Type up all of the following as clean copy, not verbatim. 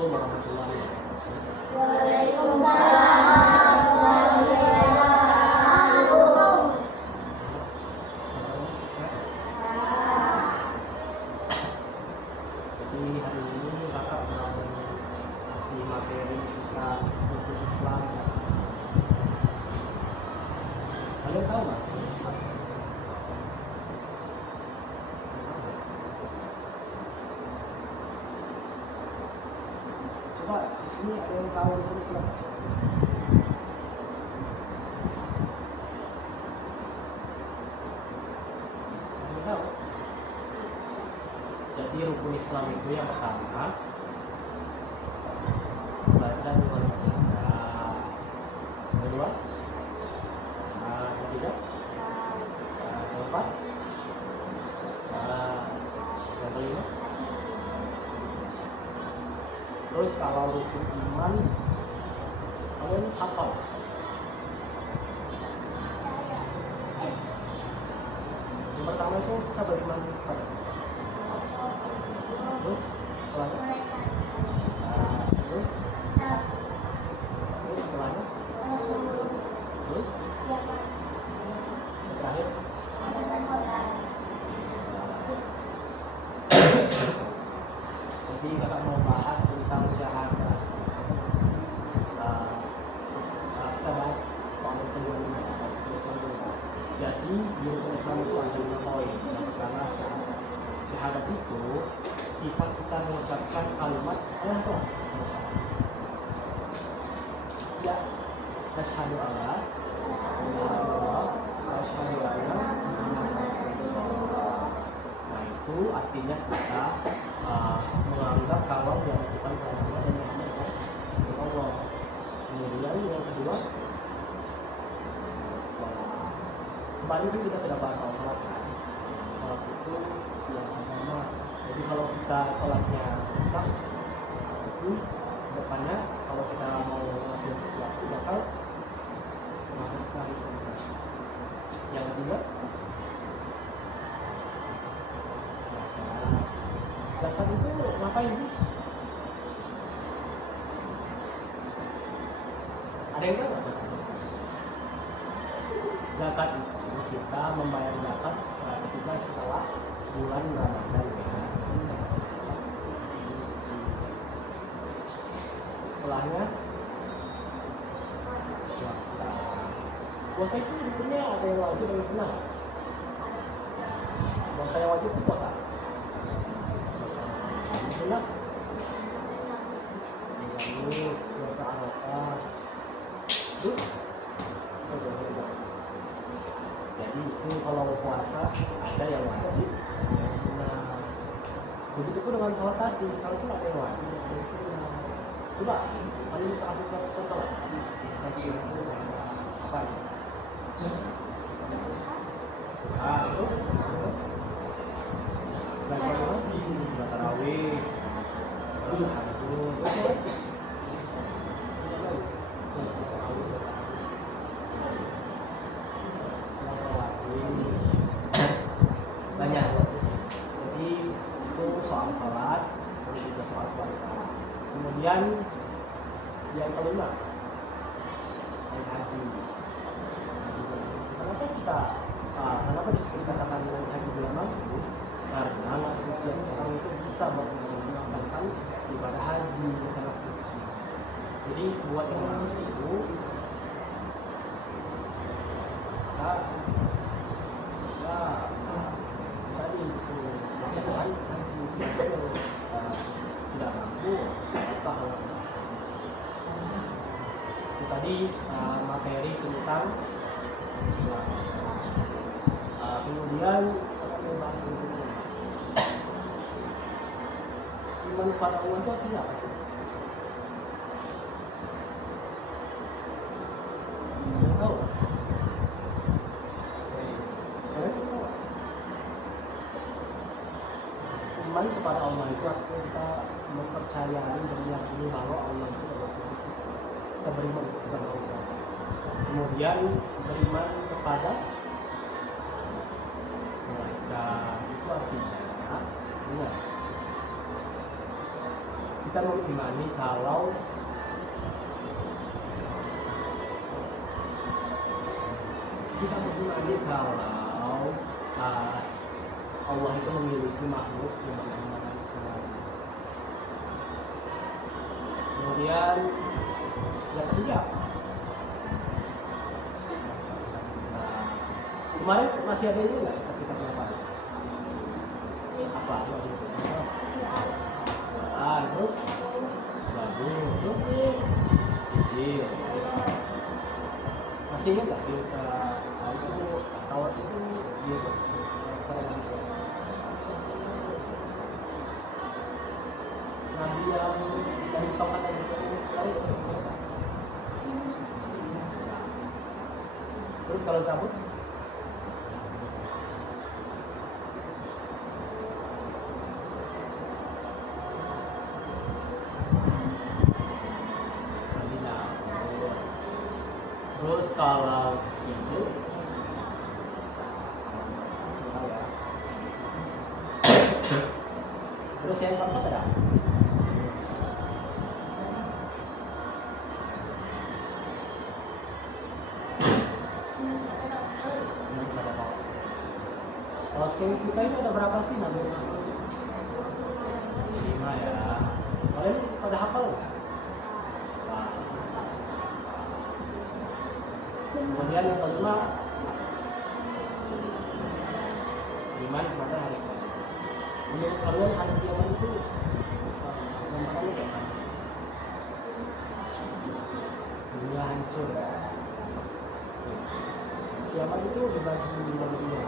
Assalamualaikum warahmatullahi wabarakatuh. Waalaikumsalam warahmatullahi wabarakatuh. Jadi hari ini kakak mau kasih materi kita untuk Islam. Kalian tahu nggak? Coba di sini ada yang tahu untuk Islam? Ada tahu? Jadi rukun Islam itu yang pertama baca dua baca. Yang kedua, yang ketiga, yang keempat, yang kelima. Terus kalau rukun iman kalian hafal? Yang pertama itu kita beriman pada siapa? Terus setelahnya, terus setelahnya, terus yang terakhir. Jadi kakak mau bahas tentang syahadat. Kita bahas soal kedua ini. Jadi di rukun Islam itu ada 5 poin. Yang pertama syahadat. Syahadat itu kita mengucapkan kalimat Allah. Ya, asyhadu alla ilaha illallah wa asyhadu anna Muhammadar Rasulullah. Nah itu artinya kita menganggap kalau yang mengucapkan salam dan Allah. Kemudian yang kedua, sholat. Kemarin kan kita sudah bahas soal sholat kan. Sholat itu yang agama. Jadi kalau kita sholatnya rusak, itu depannya kalau kita mau ngambil sesuatu bakal melakukan itu. Yang ketiga, zakat itu ngapain sih? Ada yang tahu nggak zakat? Zakat itu kita membayar zakat ketika setelah bulan Ramadan. Setelahnya puasa. Puasa itu hukumnya ada yang wajib dan sunnah. Puasa yang wajib itu puasa. Sunnah. Kamis, puasa Arafah. Terus jadi itu kalau puasa ada yang wajib, ada yang sunnah. Begitupun dengan sholat tadi, sholat itu ada yang wajib, ada yang sunnah. Coba, kalian bisa kasih contoh lah. Apa ya? Nah, terus baca lagi, baca tarawih, banyak. Jadi itu soal sholat, dan juga soal puasa. Kemudian yang kelima, yang haji. Kenapa bisa dikatakan haji bulan mampu? Karena nggak setiap orang itu bisa melaksanakan ibadah haji karena suci. Jadi buat yang mampu itu kita bisa melaksanakan haji. Siapa yang tidak mampu atau itu tadi materi tentang Islam. Kemudian akan membahas iman kepada Allah itu artinya apa sih? Tahu? Iman kepada Allah itu artinya kita mempercayai dan meyakini bahwa Allah itu adalah Tuhan. Kita beriman kepada Allah. Kemudian beriman kepada malaikat itu artinya kita mengimani kalau Allah itu memiliki makhluk yang bernama Tuhan. Kemudian yang ketiga, kemarin masih ada ini nggak kita kenapa? Apa? Terus lagu, terus Injil. Masih ingat nggak kita tahu itu Yesus pada manusia? Nabi yang dari tongkat dan dari terus kalau Zabur terus kalau itu terus yang keempat ada Rasul kita ini ada berapa sih Nabi Rasul? 5 ya. Kalian pada hafal nggak? Kemudian yang kelima, iman kepada hari kiamat. Menurut kalian hari kiamat itu gambarannya kayak mana? Dunia hancur. Kiamat itu dibagi menjadi dua.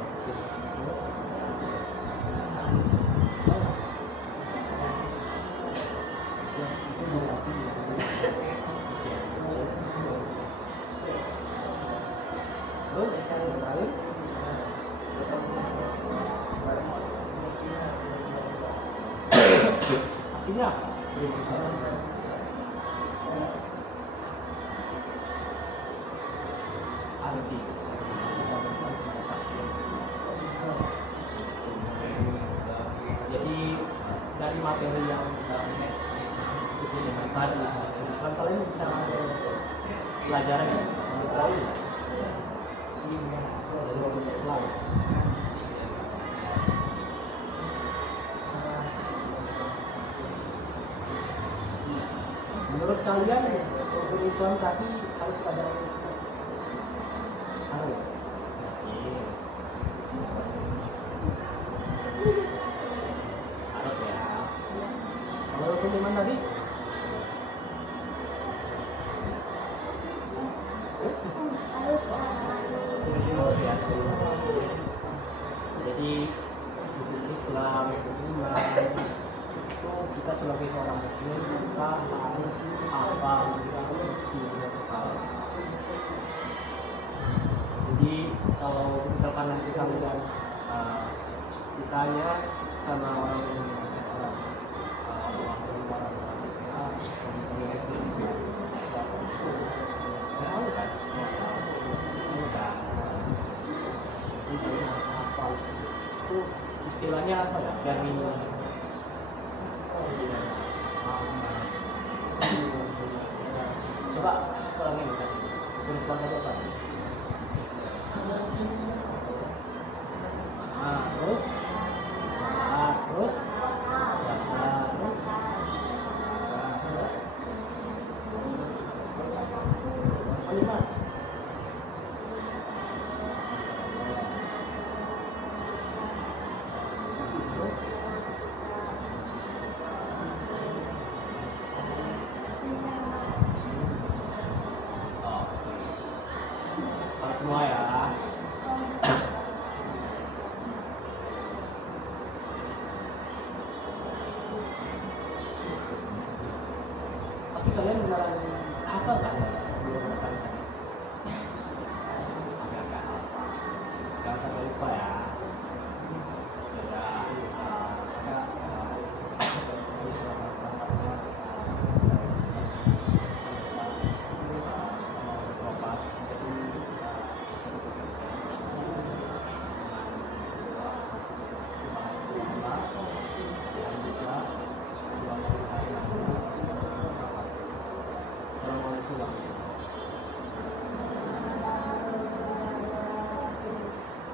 Terus yang terakhir artinya apa? Arti jadi dari materi yang tadi Islam kalian bisa ambil pelajaran yang tahu ya? Dari orang Islam. Menurut kalian rukun Islam tadi harus pada orang Islam? Harus. Harus ya. Kalau rukun iman tadi? Jadi Islam, iman itu kita sebagai seorang muslim kita harus hafal, kita harus hafal. Jadi kalau misalkan nanti kalian ditanya sama orang istilahnya apa ya? Dari coba ulangin kan? Tulis tadi apa? Terus terus rasa terus kalimat. Semua ya. Tapi kalian beneran hafal kan?